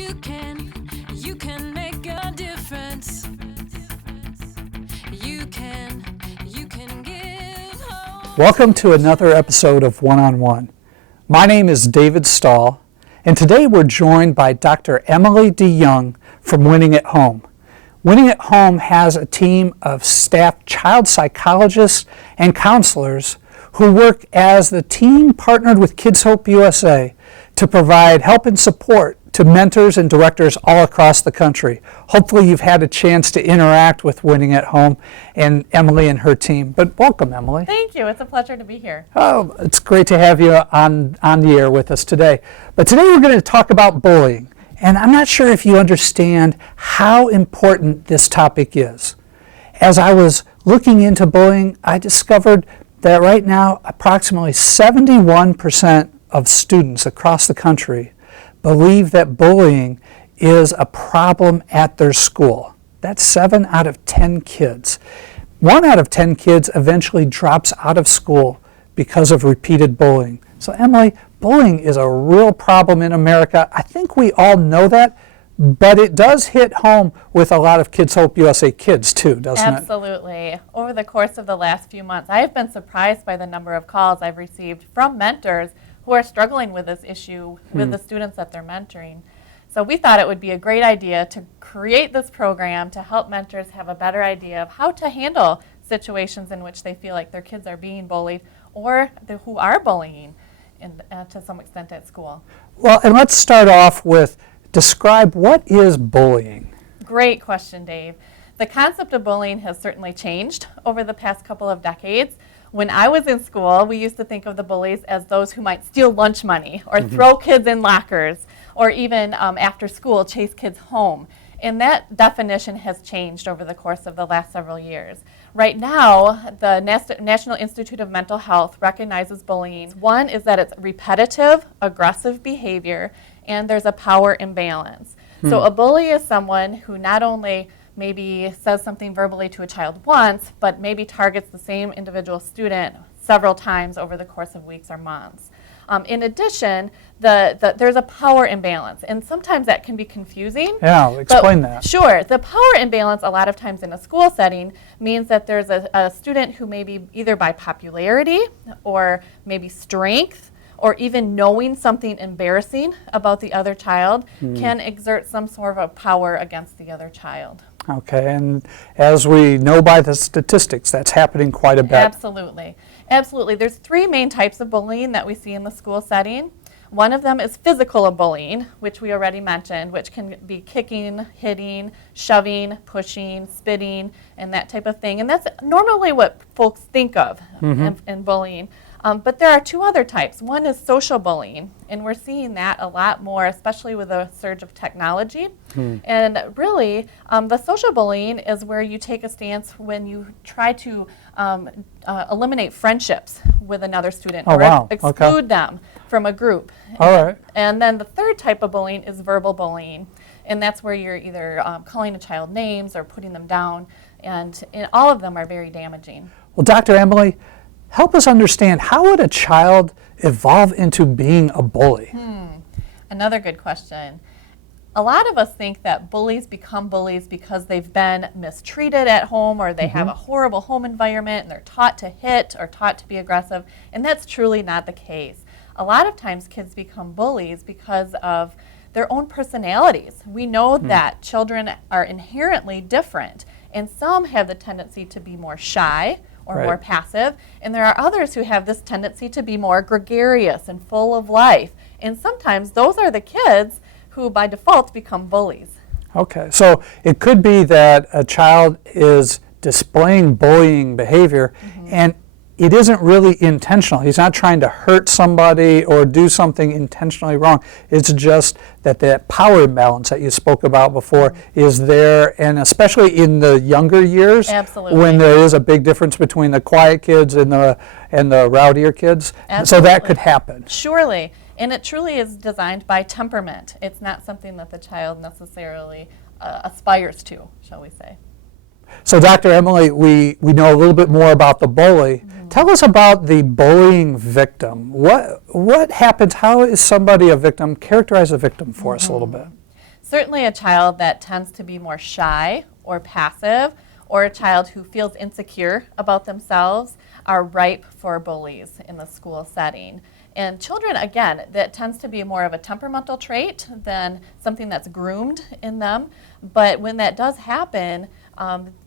You can make a difference. You can give hope. Welcome to another episode of One-on-One. My name is David Staal, and today we're joined by Dr. Emilie DeYoung from Winning at Home. Winning at Home has a team of staff child psychologists and counselors who work as the team partnered with Kids Hope USA to provide help and support to mentors and directors all across the country. Hopefully you've had a chance to interact with Winning at Home and Emilie and her team. But welcome, Emilie. Thank you. It's a pleasure to be here. Oh, it's great to have you on the air with us today. But today we're going to talk about bullying. And I'm not sure if you understand how important this topic is. As I was looking into bullying, I discovered that right now approximately 71% of students across the country believe that bullying is a problem at their school. That's 7 out of 10 kids. 1 out of 10 kids eventually drops out of school because of repeated bullying. So Emilie, bullying is a real problem in America. I think we all know that, but it does hit home with a lot of Kids Hope USA kids too, doesn't it? Absolutely. Over the course of the last few months, I have been surprised by the number of calls I've received from mentors who are struggling with this issue with the students that they're mentoring. So we thought it would be a great idea to create this program to help mentors have a better idea of how to handle situations in which they feel like their kids are being bullied or who are bullying to some extent at school. Well, and let's start off with describe what is bullying. Great question, Dave. The concept of bullying has certainly changed over the past couple of decades. When I was in school, we used to think of the bullies as those who might steal lunch money or throw kids in lockers or even after school chase kids home. And that definition has changed over the course of the last several years. Right now, the National Institute of Mental Health recognizes bullying. One is that it's repetitive, aggressive behavior, and there's a power imbalance. So a bully is someone who not only maybe says something verbally to a child once, but maybe targets the same individual student several times over the course of weeks or months. In addition, there's a power imbalance, and sometimes that can be confusing. Yeah, explain that. Sure. The power imbalance a lot of times in a school setting means that there's a student who maybe either by popularity or maybe strength or even knowing something embarrassing about the other child can exert some sort of power against the other child. Okay, and as we know by the statistics, that's happening quite a bit. Absolutely. Absolutely. There's 3 main types of bullying that we see in the school setting. One of them is physical bullying, which we already mentioned, which can be kicking, hitting, shoving, pushing, spitting, and that type of thing. And that's normally what folks think of in bullying. But there are 2 other types. One is social bullying, and we're seeing that a lot more, especially with the surge of technology. And really, the social bullying is where you take a stance when you try to eliminate friendships with another student or exclude them from a group. All right. And then the 3rd type of bullying is verbal bullying, and that's where you're either calling a child names or putting them down, and all of them are very damaging. Well, Dr. Emilie, help us understand, how would a child evolve into being a bully? Another good question. A lot of us think that bullies become bullies because they've been mistreated at home or they have a horrible home environment and they're taught to hit or taught to be aggressive, and that's truly not the case. A lot of times kids become bullies because of their own personalities. We know that children are inherently different, and some have the tendency to be more shy or more passive, and there are others who have this tendency to be more gregarious and full of life. And sometimes those are the kids who by default become bullies. Okay, so it could be that a child is displaying bullying behavior and it isn't really intentional. He's not trying to hurt somebody or do something intentionally wrong. It's just that that power imbalance that you spoke about before is there, and especially in the younger years, when there is a big difference between the quiet kids and the rowdier kids. So that could happen. Surely, and it truly is designed by temperament. It's not something that the child necessarily aspires to, shall we say. So Dr. Emilie, we know a little bit more about the bully. Tell us about the bullying victim. What happens? How is somebody a victim? Characterize a victim for us a little bit. Certainly a child that tends to be more shy or passive, or a child who feels insecure about themselves are ripe for bullies in the school setting. And children, again, that tends to be more of a temperamental trait than something that's groomed in them. But when that does happen,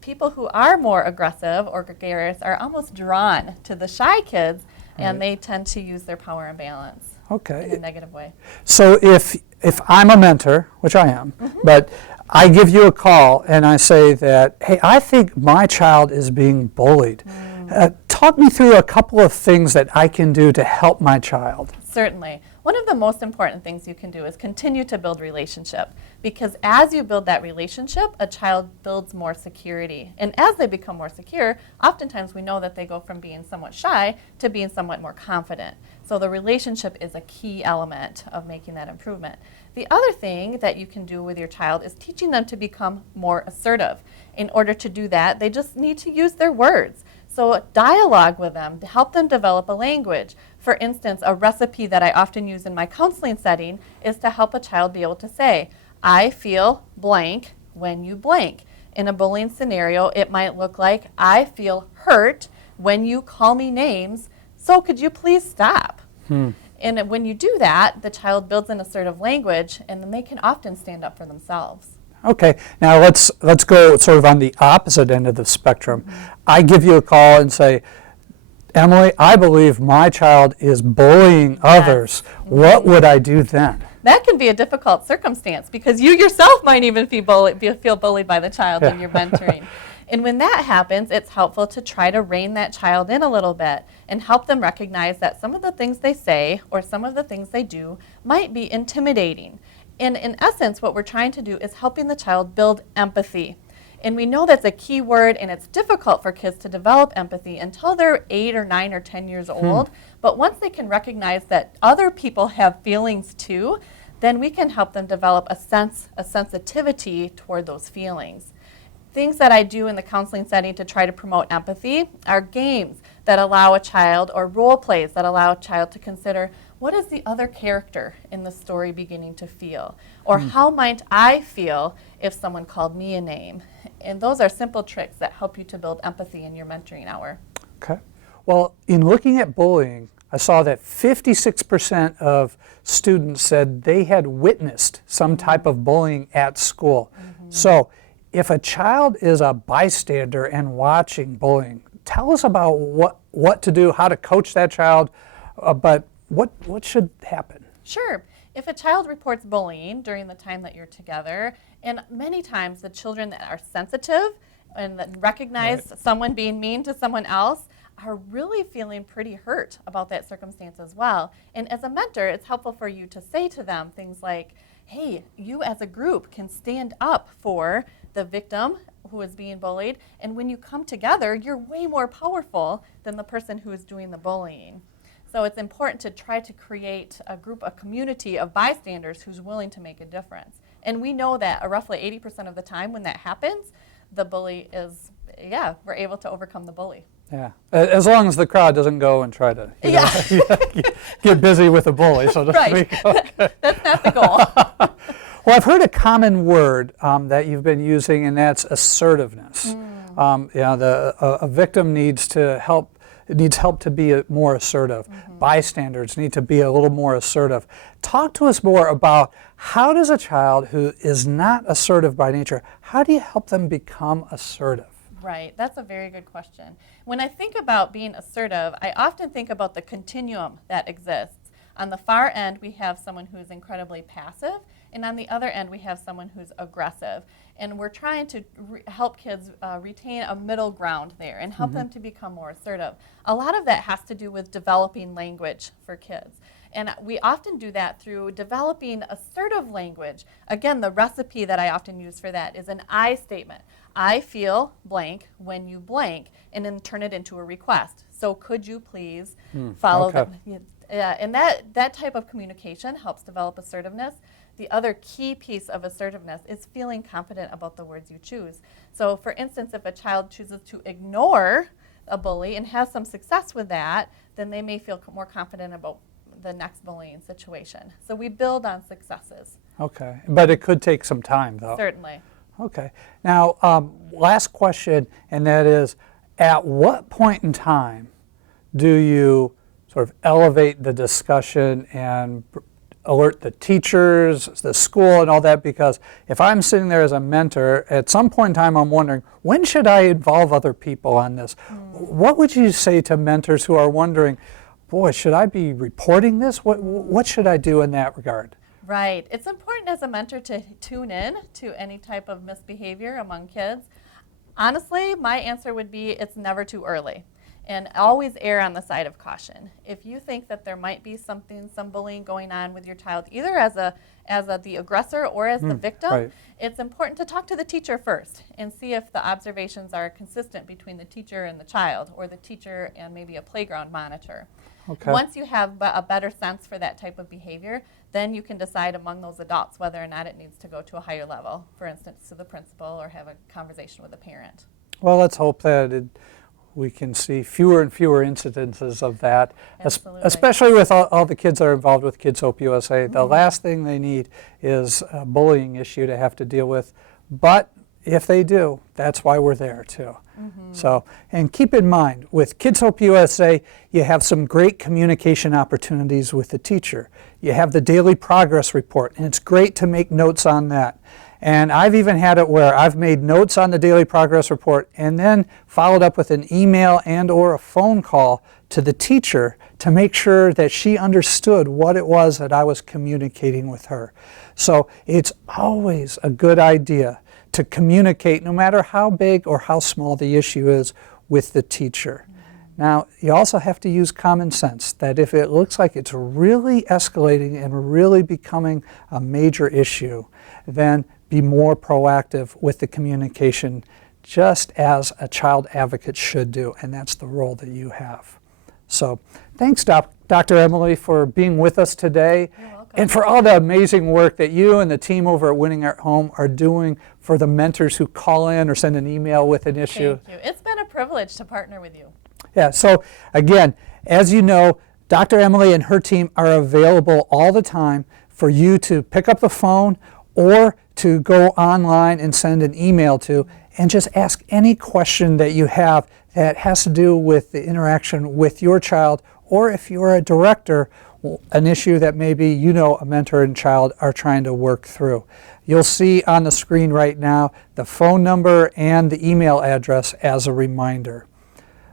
people who are more aggressive or gregarious are almost drawn to the shy kids, and they tend to use their power imbalance in a negative way. So if I'm a mentor, which I am, but I give you a call and I say that, hey, I think my child is being bullied. Talk me through a couple of things that I can do to help my child. Certainly. One of the most important things you can do is continue to build relationship, because as you build that relationship, a child builds more security. And as they become more secure, oftentimes we know that they go from being somewhat shy to being somewhat more confident. So the relationship is a key element of making that improvement. The other thing that you can do with your child is teaching them to become more assertive. In order to do that, they just need to use their words. So dialogue with them to help them develop a language. For instance, a recipe that I often use in my counseling setting is to help a child be able to say, I feel blank when you blank. In a bullying scenario, it might look like, I feel hurt when you call me names, so could you please stop? And when you do that, the child builds an assertive language, and then they can often stand up for themselves. Okay, now let's go sort of on the opposite end of the spectrum. I give you a call and say, Emily, I believe my child is bullying others. What would I do then? That can be a difficult circumstance because you yourself might even feel bullied by the child when you're mentoring. And when that happens, it's helpful to try to rein that child in a little bit and help them recognize that some of the things they say or some of the things they do might be intimidating. And in essence, what we're trying to do is helping the child build empathy. And we know that's a key word, and it's difficult for kids to develop empathy until they're 8 or 9 or 10 years old. But once they can recognize that other people have feelings too, then we can help them develop a sensitivity toward those feelings. Things that I do in the counseling setting to try to promote empathy are games that allow a child, or role plays that allow a child to consider, what is the other character in the story beginning to feel? Or how might I feel if someone called me a name? And those are simple tricks that help you to build empathy in your mentoring hour. Okay. Well, in looking at bullying, I saw that 56% of students said they had witnessed some type of bullying at school. So if a child is a bystander and watching bullying, tell us about what to do, how to coach that child, but what should happen? Sure. If a child reports bullying during the time that you're together, and many times the children that are sensitive and that recognize someone being mean to someone else are really feeling pretty hurt about that circumstance as well. And as a mentor, it's helpful for you to say to them things like, hey, you as a group can stand up for the victim who is being bullied, and when you come together, you're way more powerful than the person who is doing the bullying. So it's important to try to create a group, a community of bystanders who's willing to make a difference. And we know that roughly 80% of the time when that happens, the bully is, we're able to overcome the bully. Yeah, as long as the crowd doesn't go and try to get busy with the bully, so to speak. Okay. That's not the goal. Well, I've heard a common word that you've been using, and that's assertiveness. A victim needs help to be more assertive. Bystanders need to be a little more assertive. Talk to us more about how does a child who is not assertive by nature, how do you help them become assertive? Right, that's a very good question. When I think about being assertive, I often think about the continuum that exists. On the far end, we have someone who's incredibly passive, and on the other end, we have someone who's aggressive. And we're trying to help kids retain a middle ground there and help them to become more assertive. A lot of that has to do with developing language for kids. And we often do that through developing assertive language. Again, the recipe that I often use for that is an I statement. I feel blank when you blank, and then turn it into a request. So could you please follow them? And that type of communication helps develop assertiveness. The other key piece of assertiveness is feeling confident about the words you choose. So for instance, if a child chooses to ignore a bully and has some success with that, then they may feel more confident about the next bullying situation. So we build on successes. Okay, but it could take some time, though. Certainly. Okay. Now, last question, and that is, at what point in time do you sort of elevate the discussion and alert the teachers, the school, and all that? Because if I'm sitting there as a mentor, at some point in time I'm wondering, when should I involve other people on this? What would you say to mentors who are wondering, boy, should I be reporting this? What should I do in that regard? Right. It's important as a mentor to tune in to any type of misbehavior among kids. Honestly, my answer would be it's never too early. And always err on the side of caution. If you think that there might be some bullying going on with your child, either as the aggressor or as the victim, right. It's important to talk to the teacher first and see if the observations are consistent between the teacher and the child, or the teacher and maybe a playground monitor. Okay. Once you have a better sense for that type of behavior, then you can decide among those adults whether or not it needs to go to a higher level, for instance, to the principal, or have a conversation with a parent. Well, let's hope that we can see fewer and fewer incidences of that, especially with all the kids that are involved with Kids Hope USA. The last thing they need is a bullying issue to have to deal with. But if they do, that's why we're there too. So, and keep in mind, with Kids Hope USA, you have some great communication opportunities with the teacher. You have the daily progress report, and it's great to make notes on that. And I've even had it where I've made notes on the daily progress report and then followed up with an email and or a phone call to the teacher to make sure that she understood what it was that I was communicating with her. So it's always a good idea to communicate, no matter how big or how small the issue is, with the teacher. Now, you also have to use common sense, that if it looks like it's really escalating and really becoming a major issue, then be more proactive with the communication, just as a child advocate should do, and that's the role that you have. So thanks, Dr. Emilie, for being with us today. You're welcome. And for all the amazing work that you and the team over at Winning at Home are doing for the mentors who call in or send an email with an issue. Thank you. It's been a privilege to partner with you. Yeah, so again, as you know, Dr. Emilie and her team are available all the time for you to pick up the phone or to go online and send an email to, and just ask any question that you have that has to do with the interaction with your child, or if you're a director, an issue that maybe you know a mentor and child are trying to work through. You'll see on the screen right now the phone number and the email address as a reminder.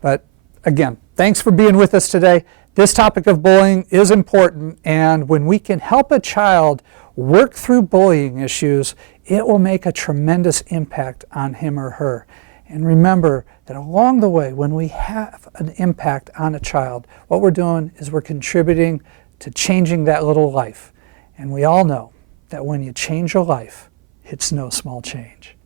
But again, thanks for being with us today. This topic of bullying is important, and when we can help a child work through bullying issues, it will make a tremendous impact on him or her. And remember that along the way, when we have an impact on a child, what we're doing is we're contributing to changing that little life. And we all know that when you change a life, it's no small change.